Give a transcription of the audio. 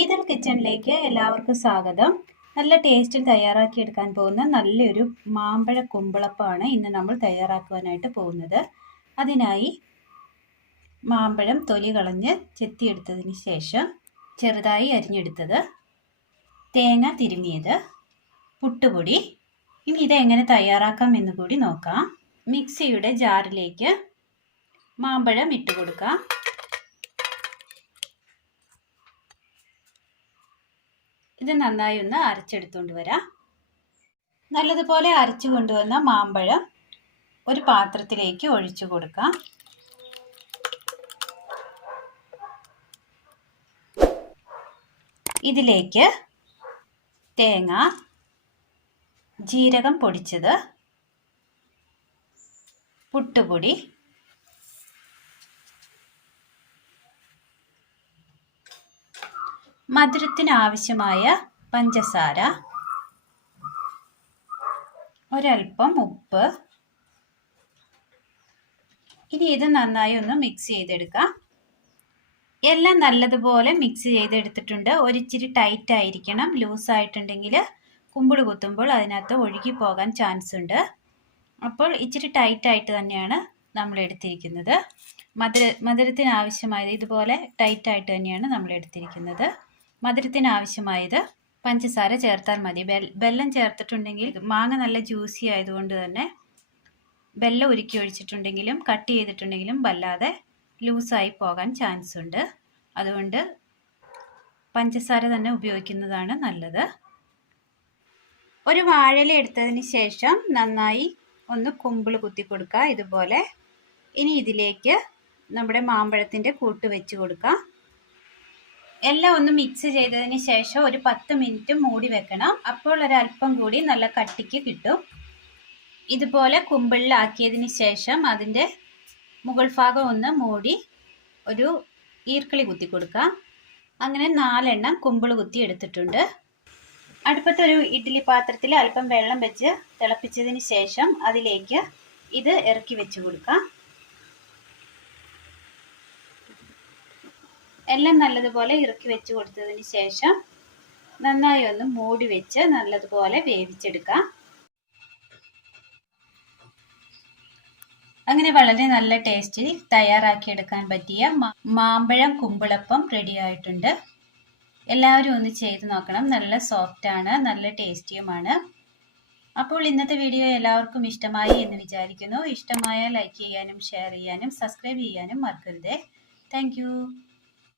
Ethyl കിച്ചണിലേക്ക് എല്ലാവർക്കും സ്വാഗതം. നല്ല ടേസ്റ്റിൽ തയ്യാറാക്കിയെടുക്കാൻ പോകുന്ന നല്ലൊരു മാമ്പഴ കുമ്പിളപ്പമാണ് ഇന്ന് നമ്മൾ തയ്യാറാക്കുവാനായിട്ട് പോകുന്നത്. അതിനായി മാമ്പഴം തൊലി കളഞ്ഞ് ചെത്തിയെടുത്തതിന് ശേഷം ചെറുതായി അരിഞ്ഞെടുത്തത് തേങ്ങ തിരുമിയത് പുട്ടുപൊടി. ഇനി ഇതെങ്ങനെ തയ്യാറാക്കാം എന്ന് കൂടി നോക്കാം. മിക്സിയുടെ ജാറിലേക്ക് മാമ്പഴം ഇട്ട് കൊടുക്കാം. ഇത് നന്നായി ഒന്ന് അരച്ചെടുത്തുകൊണ്ട് വരാം. നല്ലതുപോലെ അരച്ചു കൊണ്ടുവന്ന മാമ്പഴം ഒരു പാത്രത്തിലേക്ക് ഒഴിച്ചു കൊടുക്കാം. ഇതിലേക്ക് തേങ്ങ ജീരകം പൊടിച്ചത് പുട്ടുപൊടി മധുരത്തിന് ആവശ്യമായ പഞ്ചസാര ഒരൽപ്പം ഉപ്പ്. ഇനി ഇത് നന്നായി ഒന്ന് മിക്സ് ചെയ്തെടുക്കാം. എല്ലാം നല്ലതുപോലെ മിക്സ് ചെയ്തെടുത്തിട്ടുണ്ട്. ഒരിച്ചിരി ടൈറ്റ് ആയിരിക്കണം. ലൂസ് ആയിട്ടുണ്ടെങ്കിൽ കുമ്പിട് കുത്തുമ്പോൾ അതിനകത്ത് ഒഴുകി പോകാൻ ചാൻസ് ഉണ്ട്. അപ്പോൾ ഇച്ചിരി ടൈറ്റ് ആയിട്ട് തന്നെയാണ് നമ്മൾ എടുത്തിരിക്കുന്നത്. മധുര മധുരത്തിന് ആവശ്യമായത് ഇതുപോലെ ടൈറ്റ് ആയിട്ട് തന്നെയാണ് നമ്മൾ എടുത്തിരിക്കുന്നത്. മധുരത്തിന് ആവശ്യമായത് പഞ്ചസാര ചേർത്താൽ മതി. വെല്ലം ചേർത്തിട്ടുണ്ടെങ്കിൽ മാങ്ങ നല്ല ജ്യൂസി ആയതുകൊണ്ട് തന്നെ വെല്ലം ഉരുക്കി ഒഴിച്ചിട്ടുണ്ടെങ്കിലും കട്ട് ചെയ്തിട്ടുണ്ടെങ്കിലും വല്ലാതെ ലൂസായി പോകാൻ ചാൻസ് ഉണ്ട്. അതുകൊണ്ട് പഞ്ചസാര തന്നെ ഉപയോഗിക്കുന്നതാണ് നല്ലത്. ഒരു വാഴയില എടുത്തതിന് ശേഷം നന്നായി ഒന്ന് കുമ്പിൾ കുത്തി കൊടുക്കുക. ഇതുപോലെ ഇനി ഇതിലേക്ക് നമ്മുടെ മാമ്പഴത്തിന്റെ കൂട്ട് വെച്ച് കൊടുക്കാം. എല്ലാം ഒന്ന് മിക്സ് ചെയ്തതിന് ശേഷം ഒരു പത്ത് മിനിറ്റ് മൂടി വെക്കണം. അപ്പോൾ ഒരല്പം കൂടി നല്ല കട്ടിക്ക് കിട്ടും. ഇതുപോലെ കുമ്പിളിലാക്കിയതിന് ശേഷം അതിന്റെ മുകൾ ഭാഗം ഒന്ന് മൂടി ഒരു ഈർക്കിളി കുത്തി കൊടുക്കാം. അങ്ങനെ നാലെണ്ണം കുമ്പിൾ കുത്തി എടുത്തിട്ടുണ്ട്. അടുപ്പത്തൊരു ഇഡ്ഡലി പാത്രത്തിൽ അല്പം വെള്ളം വെച്ച് തിളപ്പിച്ചതിന് ശേഷം അതിലേക്ക് ഇത് ഇറക്കി വെച്ച് കൊടുക്കാം. എല്ലാം നല്ലതുപോലെ ഇറക്കി വെച്ച് കൊടുത്തതിന് ശേഷം നന്നായി ഒന്ന് മൂടി വെച്ച് നല്ലതുപോലെ വേവിച്ചെടുക്കാം അങ്ങനെ വളരെ നല്ല ടേസ്റ്റിൽ തയ്യാറാക്കിയെടുക്കാൻ പറ്റിയ മാമ്പഴം കുമ്പിളപ്പം റെഡി ആയിട്ടുണ്ട്. എല്ലാവരും ഒന്ന് ചെയ്ത് നോക്കണം. നല്ല സോഫ്റ്റ് ആണ് നല്ല ടേസ്റ്റിയുമാണ് അപ്പോൾ ഇന്നത്തെ വീഡിയോ എല്ലാവർക്കും ഇഷ്ടമായി എന്ന് വിചാരിക്കുന്നു. ഇഷ്ടമായ ലൈക്ക് ചെയ്യാനും ഷെയർ ചെയ്യാനും സബ്സ്ക്രൈബ് ചെയ്യാനും മറക്കരുതേ. താങ്ക്